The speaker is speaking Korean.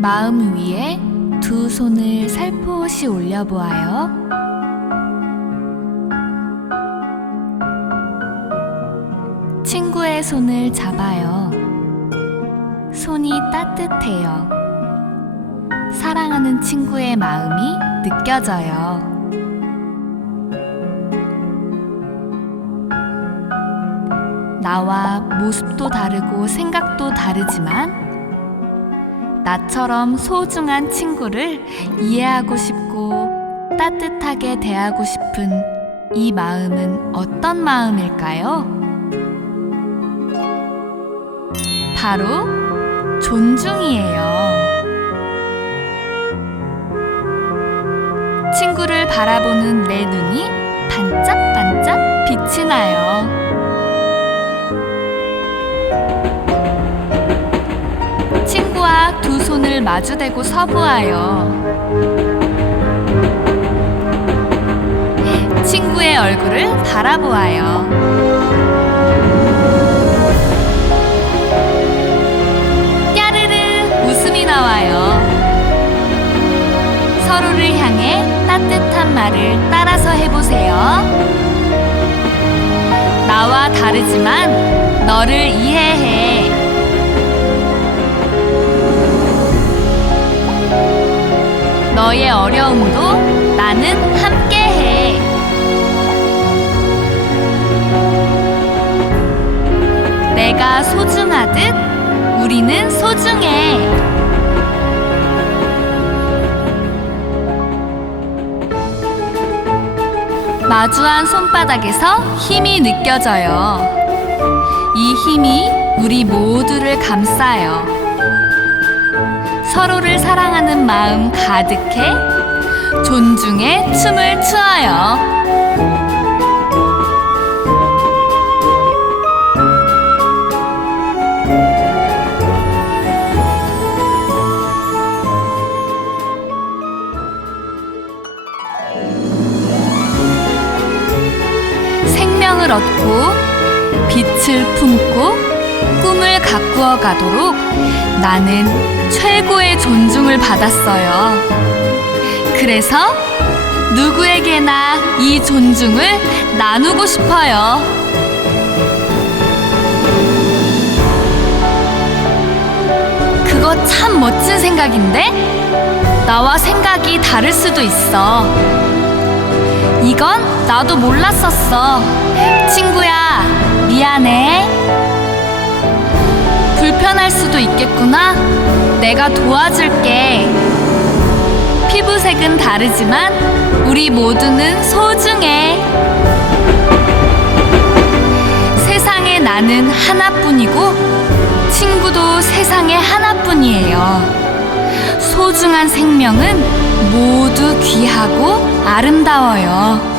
마음 위에 두 손을 살포시 올려보아요. 친구의 손을 잡아요. 손이 따뜻해요. 사랑하는 친구의 마음이 느껴져요. 나와 모습도 다르고 생각도 다르지만 나처럼 소중한 친구를 이해하고 싶고 따뜻하게 대하고 싶은 이 마음은 어떤 마음일까요? 바로 존중이에요. 친구를 바라보는 내 눈이 반짝반짝 빛이 나요. 두 손을 마주대고 서보아요. 친구의 얼굴을 바라보아요. 서로를 향해 따뜻한 말을 따라서 해보세요. 나와 다르지만 너를 이해해. 너의 어려움도 나는 함께해. 내가 소중하듯 우리는 소중해. 마주한 손바닥에서 힘이 느껴져요. 이 힘이 우리 모두를 감싸요. 서로를 사랑하는 마음 가득해 존중의 춤을 추어요. 생명을 얻고 빛을 품고 꿈을 가꾸어 가도록 나는 최고의 존중을 받았어요. 그래서 누구에게나 이 존중을 나누고 싶어요. 그거 참 멋진 생각인데? 나와 생각이 다를 수도 있어. 이건 나도 몰랐었어. 친구야, 미안해. 불편할 수도 있겠구나. 내가 도와줄게. 피부색은 다르지만 우리 모두는 소중해. 세상에 나는 하나뿐이고 친구도 세상에 하나뿐이에요. 소중한 생명은 모두 귀하고 아름다워요.